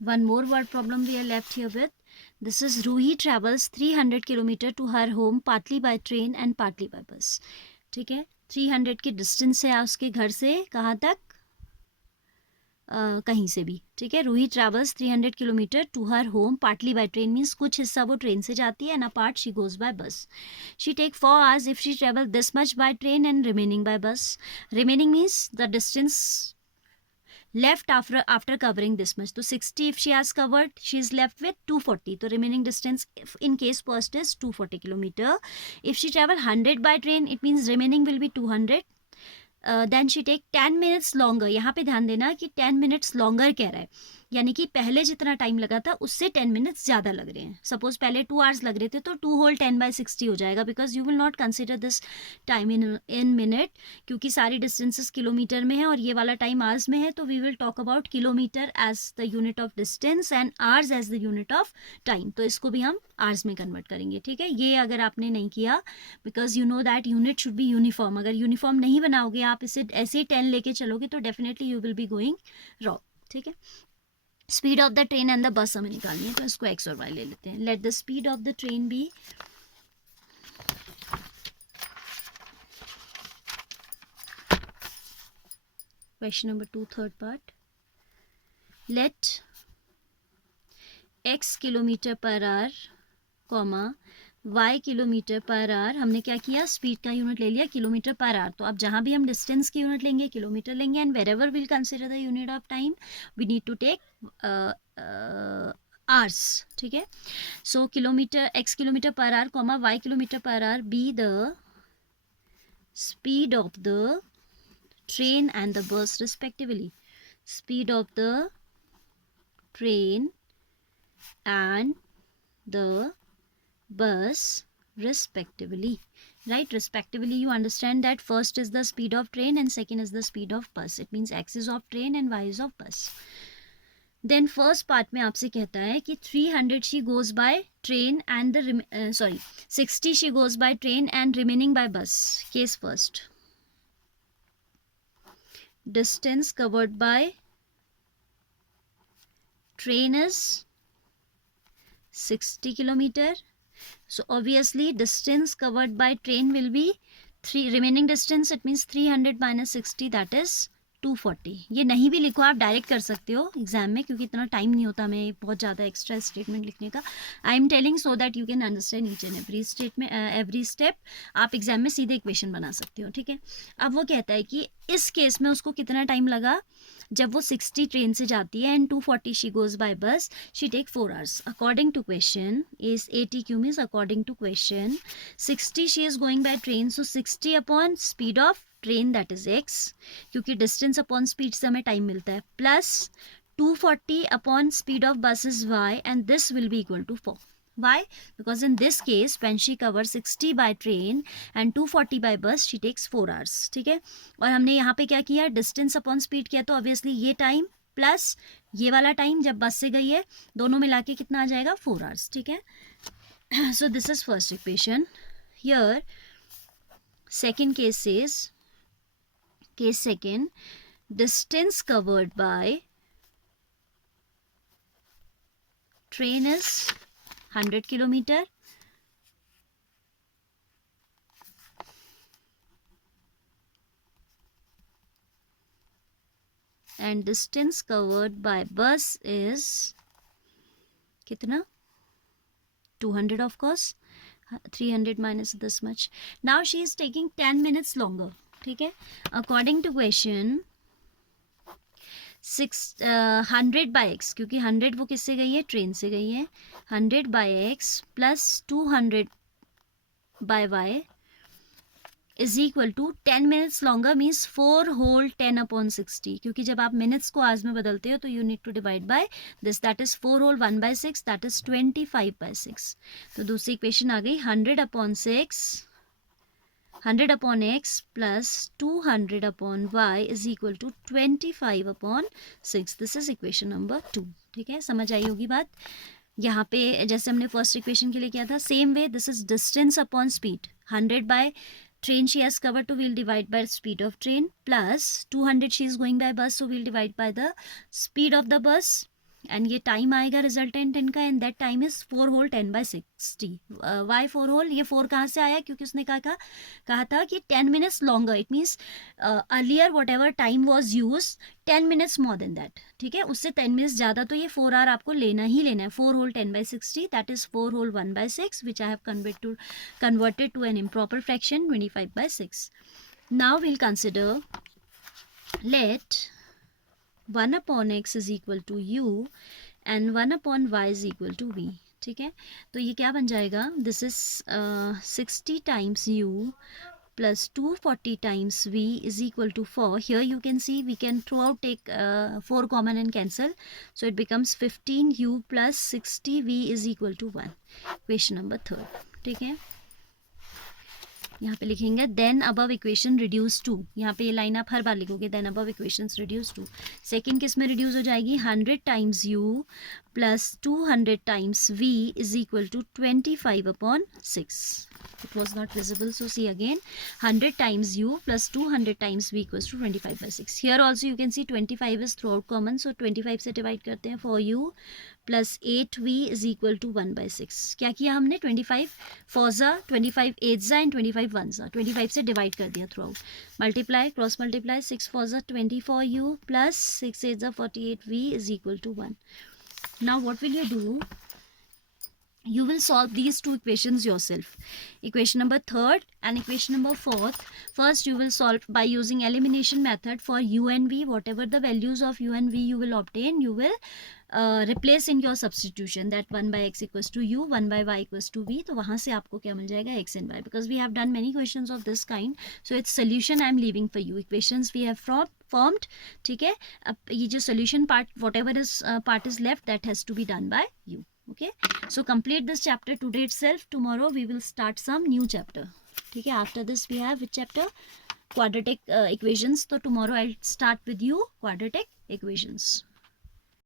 One more word problem we are left here with. This is Ruhi travels 300 kilometre to her home partly by train and partly by bus. ठीक है, 300 की distance है उसके घर से कहाँ तक, कहीं से भी. ठीक है, Ruhi travels 300 kilometre to her home partly by train means कुछ हिस्सा वो ट्रेन से जाती है and a part she goes by bus. She take 4 hours if she travel this much by train and remaining by bus. Remaining means the distance left after covering this much. So 60 if she has covered, she is left with 240. So remaining distance if in case first is 240 kilometer. If she travel 100 by train, it means remaining will be 200. Then she take 10 minutes longer. यहाँ पे ध्यान देना कि 10 minutes longer कह रहा है, यानी कि पहले जितना टाइम लगा था उससे 10 minutes ज़्यादा लग रहे हैं. सपोज पहले 2 hours लग रहे थे तो 2 whole 10/60 हो जाएगा, because you will not consider this time in minute, क्योंकि सारी डिस्टेंसेस किलोमीटर में है और ये वाला टाइम आवर्स में है. तो we will talk about kilometre as the unit of distance and hours as the unit of time. तो इसको भी हम आवर्स में कन्वर्ट करेंगे. ठीक है, ये अगर आपने नहीं किया, because you know that unit should be uniform. अगर यूनिफॉर्म नहीं बनाओगे, आप इसे ऐसे ही 10 लेके चलोगे तो definitely you will be going wrong. ठीक है, speed of the train and the bus हमें निकालनी है, तो इसको एक्स और वाई ले लेते हैं. Let the speed of the train be question number 2 third part. Let x kilometre per hour comma y kilometre per hour. हमने क्या किया, स्पीड का यूनिट ले लिया किलोमीटर पर आवर. तो अब जहाँ भी हम डिस्टेंस की यूनिट लेंगे किलोमीटर लेंगे, and wherever will consider the unit of time we need to take hours. ठीक है, so kilometre x kilometre per hour comma y kilometre per hour be the speed of the train and the bus respectively. Speed of the train and the bus respectively. Right, respectively you understand that first is the speed of train and second is the speed of bus. It means x is of train and y is of bus. Then first part में आपसे कहता है कि 300 she goes by train and the 60 she goes by train and remaining by bus. Case first. Distance covered by train is 60 kilometer. So obviously distance covered by train will be 3. Remaining distance, it means 300 minus 60, that is 240. ये नहीं भी लिखो, आप direct कर सकते हो exam में, क्योंकि इतना टाइम नहीं होता हमें बहुत ज़्यादा एक्स्ट्रा स्टेटमेंट लिखने का. I am telling so that you can understand each and every statement, every step. आप एग्जाम में सीधे इक्वेशन बना सकते हो. ठीक है, अब वो कहता है कि इस केस में उसको कितना टाइम लगा जब वो 60 ट्रेन से जाती है and 240 she goes by bus. She take 4 hours. According to question is ATQ means according to question 60 she is going by train, so 60 upon speed of train that is x, क्योंकि distance upon speed से हमें time मिलता है, plus 240 upon speed of bus is y and this will be equal to 4. Why? Because in this case when she covers 60 by train and 240 by bus she takes 4 hours. ठीक है, और हमने यहाँ पे क्या किया, डिस्टेंस अपॉन स्पीड किया, तो ऑब्वियसली ये टाइम प्लस ये वाला टाइम जब बस से गई है, दोनों मिला के कितना आ जाएगा, 4 hours. ठीक है, so this is first equation. Here second case is case second, distance covered by train is 100 kilometer and distance covered by bus is कितना, 200 of course, 300 minus this much. Now she is taking 10 minutes longer. ठीक है, according to question 100 by x, क्योंकि 100 वो किससे गई है, train से गई है, 100 by x plus 200 by y is equal to 10 minutes longer means 4 whole 10 upon 60. क्योंकि जब आप मिनट्स को आवर्स में बदलते हो तो you need to divide by this, that is 4 whole 1/6, that is 25/6. तो दूसरी इक्वेशन आ गई 100 upon 6, 100 upon x plus 200 upon y is equal to 25 upon 6. This is equation number 2. ठीक है, समझ आई होगी बात. यहाँ पे जैसे हमने फर्स्ट इक्वेशन के लिए किया था, same way this is distance upon speed. 100 by train she has covered, तो we'll divide by speed of train, plus 200 she is going by bus, so we'll divide by the speed of the bus. And ये time आएगा resultant इनका, and that time is 4 whole 10/60. Why 4 whole? ये 4 कहाँ से आया? क्योंकि उसने कहा था कि 10 minutes longer. It means earlier what ever time was use 10 minutes more than that. ठीक है, उससे 10 minutes ज़्यादा, तो ये 4 hour आपको लेना ही लेना है. 4 whole 10/60, that is 4 whole 1/6, which I have converted to an improper fraction 25/6. Now we'll consider, let 1 upon x is equal to u and 1 upon y is equal to v. ठीक है, तो ये क्या बन जाएगा? This is 60 times u plus 240 times v is equal to 4. Here you can see we can throughout take 4 common and cancel. So it becomes 15u plus 60v is equal to 1. Question number 3. ठीक है, यहाँ पे लिखेंगे then above equation reduce to. यहाँ पे ये line आप हर बार लिखोगे, then above equations reduce to. Second किस में रिड्यूस हो जाएगी? 100 times u plus 200 times v is equal to 25/6. It was not visible, so see again. 100 times u plus 200 times v equals to 25/6. Here also you can see 25 is throughout common, so 25 से divide करते हैं. For u plus 8v is equal to 1/6. क्या किया हमने? 25 4 25 8 and 25 1 25 से divide कर दिया through out. Multiply, cross multiply, 6 4 24u plus 6 8 48v is equal to 1. Now what will you do? You will solve these two equations yourself. Equation number 3rd and equation number 4th. First you will solve by using elimination method for u and v. Whatever the values of u and v you will obtain, you will replace in your substitution. That 1/x equals to u, 1/y equals to v. तो वहाँ से आपको क्या मिल जाएगा? x and y. Because we have done many questions of this kind, so its solution I am leaving for you. Equations we have formed. ठीक है, अब ये जो solution part, whatever is part is left, that has to be done by you. Okay, so complete this chapter today itself. Tomorrow we will start some new chapter. ठीक है, after this we have which chapter? Quadratic equations. So tomorrow I'll start with you quadratic equations.